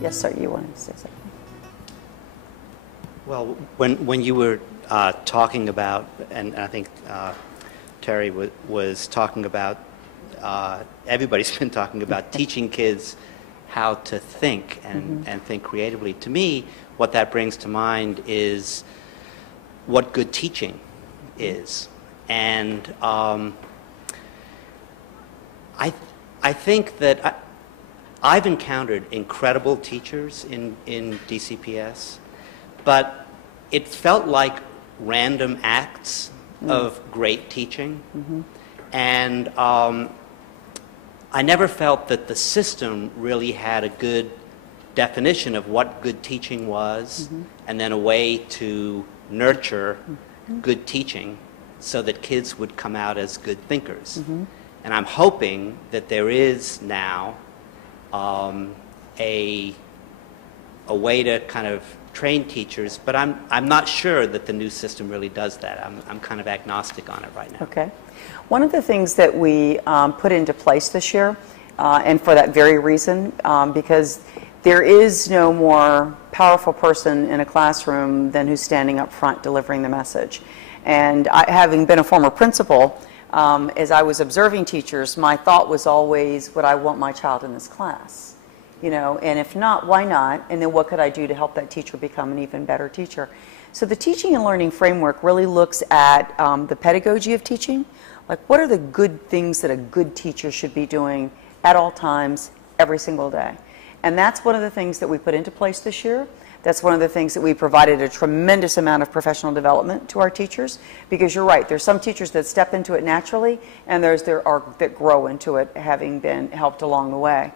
Yes, sir, you wanted to say something? Well, when you were talking about, and I think Terry was talking about, everybody's been talking about teaching kids how to think and think creatively. To me, what that brings to mind is what good teaching is. And I think that I've encountered incredible teachers in DCPS, but it felt like random acts of great teaching. And I never felt that the system really had a good definition of what good teaching was, and then a way to nurture good teaching so that kids would come out as good thinkers. And I'm hoping that there is now a way to kind of train teachers, but I'm not sure that the new system really does that. I'm kind of agnostic on it right now. Okay. One of the things that we put into place this year, and for that very reason, because there is no more powerful person in a classroom than who's standing up front delivering the message. And having been a former principal, as I was observing teachers, my thought was always, would I want my child in this class? You know, and if not, why not? And then what could I do to help that teacher become an even better teacher? So the teaching and learning framework really looks at the pedagogy of teaching. Like, what are the good things that a good teacher should be doing at all times, every single day? And that's one of the things that we put into place this year. That's one of the things that we provided a tremendous amount of professional development to our teachers, because you're right, there's some teachers that step into it naturally, and there are that grow into it, having been helped along the way.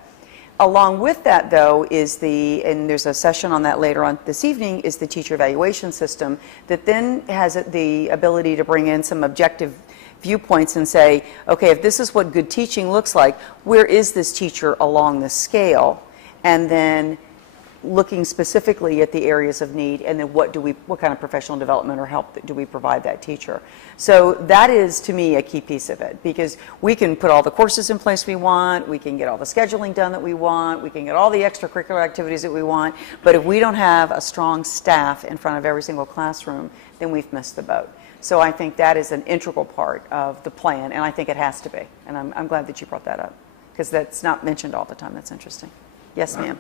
Along with that, though, is and there's a session on that later on this evening, is the teacher evaluation system that then has the ability to bring in some objective viewpoints and say, okay, if this is what good teaching looks like, where is this teacher along the scale? And then looking specifically at the areas of need, and then what kind of professional development or help do we provide that teacher? So that is, to me, a key piece of it, because we can put all the courses in place we want, we can get all the scheduling done that we want, we can get all the extracurricular activities that we want, but if we don't have a strong staff in front of every single classroom, then we've missed the boat. So I think that is an integral part of the plan, and I think it has to be. And I'm glad that you brought that up, because that's not mentioned all the time. That's interesting. Yes, ma'am.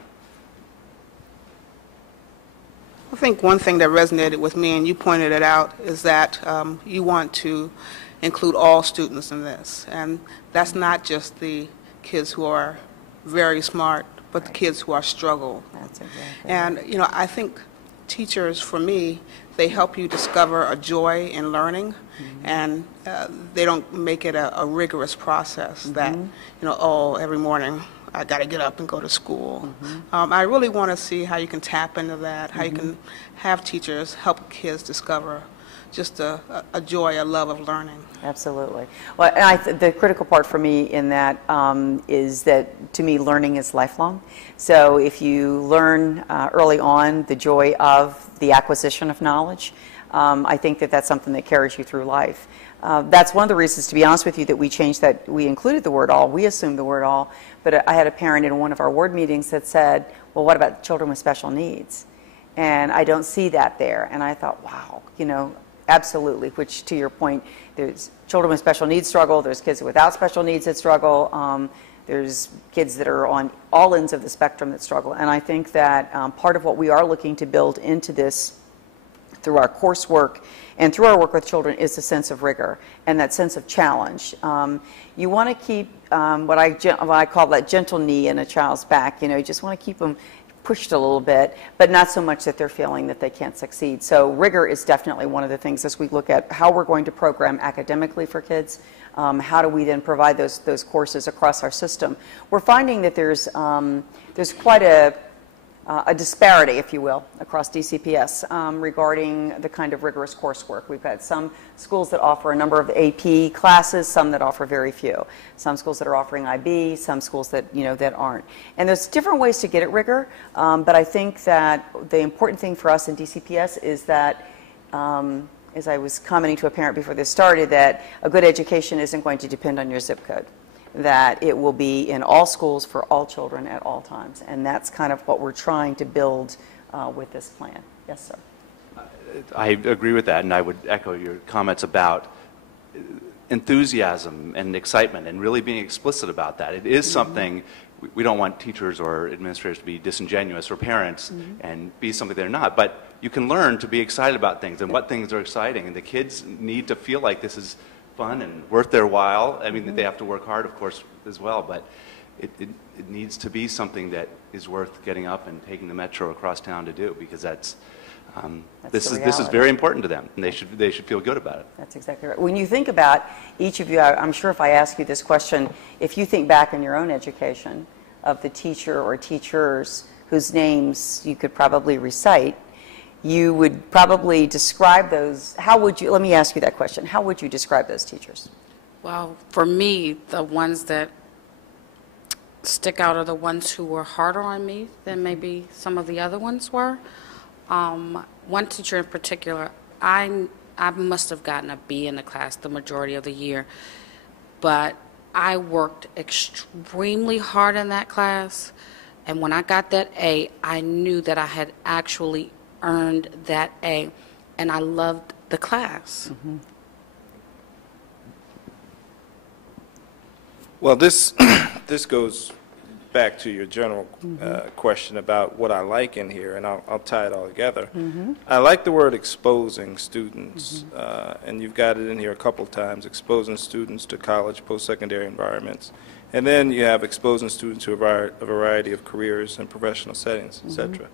I think one thing that resonated with me, and you pointed it out, is that you want to include all students in this. And that's not just the kids who are very smart, but the kids who are struggle. That's exactly. And, you know, I think teachers, for me, they help you discover a joy in learning, and they don't make it a rigorous process that, you know, oh, every morning I got to get up and go to school. I really want to see how you can tap into that, how you can have teachers help kids discover just a joy, a love of learning. Absolutely. Well, and the critical part for me in that is that, to me, learning is lifelong. So if you learn early on the joy of the acquisition of knowledge, I think that that's something that carries you through life. That's one of the reasons, to be honest with you, that we changed that. We included the word all. We assumed the word all. But I had a parent in one of our ward meetings that said, well, what about children with special needs? And I don't see that there. And I thought, wow, you know, absolutely, which, to your point, there's children with special needs struggle, there's kids without special needs that struggle, there's kids that are on all ends of the spectrum that struggle. And I think that part of what we are looking to build into this through our coursework and through our work with children is a sense of rigor and that sense of challenge. You want to keep what I call that gentle knee in a child's back. You know, you just want to keep them pushed a little bit, but not so much that they're feeling that they can't succeed. So rigor is definitely one of the things as we look at how we're going to program academically for kids. How do we then provide those courses across our system? We're finding that there's quite a disparity, if you will, across DCPS regarding the kind of rigorous coursework. We've got some schools that offer a number of AP classes, some that offer very few. Some schools that are offering IB, some schools that, you know, that aren't. And there's different ways to get at rigor, but I think that the important thing for us in DCPS is that, and as I was commenting to a parent before this started, that a good education isn't going to depend on your zip code, that it will be in all schools for all children at all times. And that's kind of what we're trying to build with this plan. Yes, sir. I agree with that, and I would echo your comments about enthusiasm and excitement and really being explicit about that. It is something, we don't want teachers or administrators to be disingenuous or parents and be something they're not, but you can learn to be excited about things and what things are exciting, and the kids need to feel like this is fun and worth their while. I mean, they have to work hard, of course, as well, but it needs to be something that is worth getting up and taking the metro across town to do, because this is very important to them, and they should feel good about it. That's exactly right. When you think about each of you, I'm sure if I ask you this question, if you think back in your own education of the teacher or teachers whose names you could probably recite, you would probably describe those. How would you? Let me ask you that question. How would you describe those teachers? Well, for me, the ones that stick out are the ones who were harder on me than maybe some of the other ones were. One teacher in particular, I must have gotten a B in the class the majority of the year, but I worked extremely hard in that class, and when I got that A, I knew that I had actually earned that A, and I loved the class. Well, this goes back to your general question about what I like in here, and I'll tie it all together. I like the word exposing students, and you've got it in here a couple times, exposing students to college, post-secondary environments. And then you have exposing students to a variety of careers and professional settings, etc.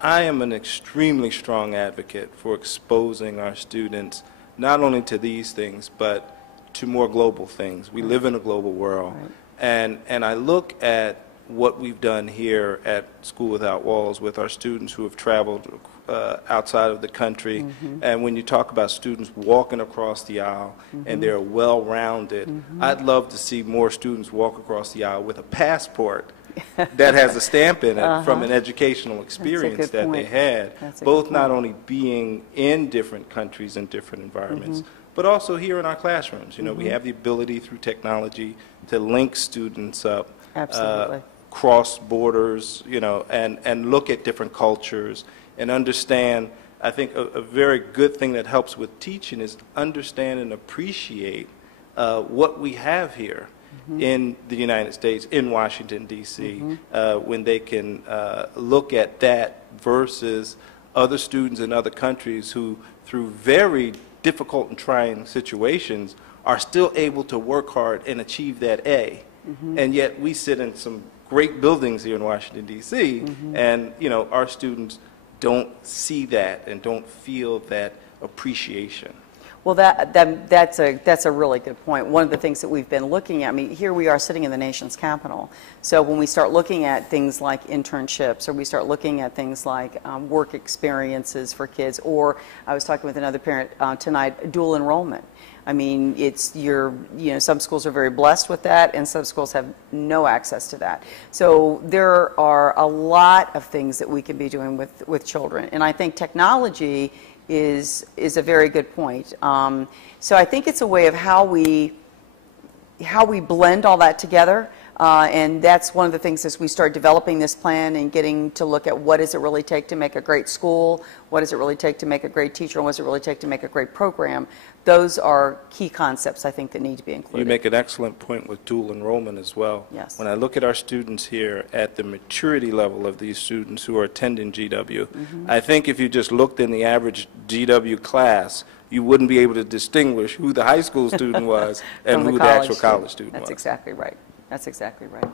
I am an extremely strong advocate for exposing our students not only to these things, but to more global things. We live in a global world. And I look at what we've done here at School Without Walls with our students who have traveled outside of the country. And when you talk about students walking across the aisle and they're well-rounded, I'd love to see more students walk across the aisle with a passport that has a stamp in it from an educational experience that they had, both not only being in different countries and different environments, but also here in our classrooms. You know, we have the ability through technology to link students up, cross borders, you know, and look at different cultures and understand. I think a very good thing that helps with teaching is understand and appreciate what we have here in the United States, in Washington, D.C., when they can look at that versus other students in other countries who, through very difficult and trying situations, are still able to work hard and achieve that A. And yet we sit in some great buildings here in Washington, D.C., and, you know, our students don't see that and don't feel that appreciation. Well, that's a really good point. One of the things that we've been looking at, I mean, here we are sitting in the nation's capital. So when we start looking at things like internships, or we start looking at things like work experiences for kids, or I was talking with another parent tonight, dual enrollment. I mean, some schools are very blessed with that, and some schools have no access to that. So there are a lot of things that we can be doing with children, and I think technology is a very good point. So I think it's a way of how we blend all that together, and that's one of the things as we start developing this plan and getting to look at what does it really take to make a great school, what does it really take to make a great teacher, and what does it really take to make a great program. Those are key concepts, I think, that need to be included. You make an excellent point with dual enrollment as well. Yes. When I look at our students here at the maturity level of these students who are attending GW, I think if you just looked in the average GW class, you wouldn't be able to distinguish who the high school student was and who the actual college student was. That's exactly right. That's exactly right.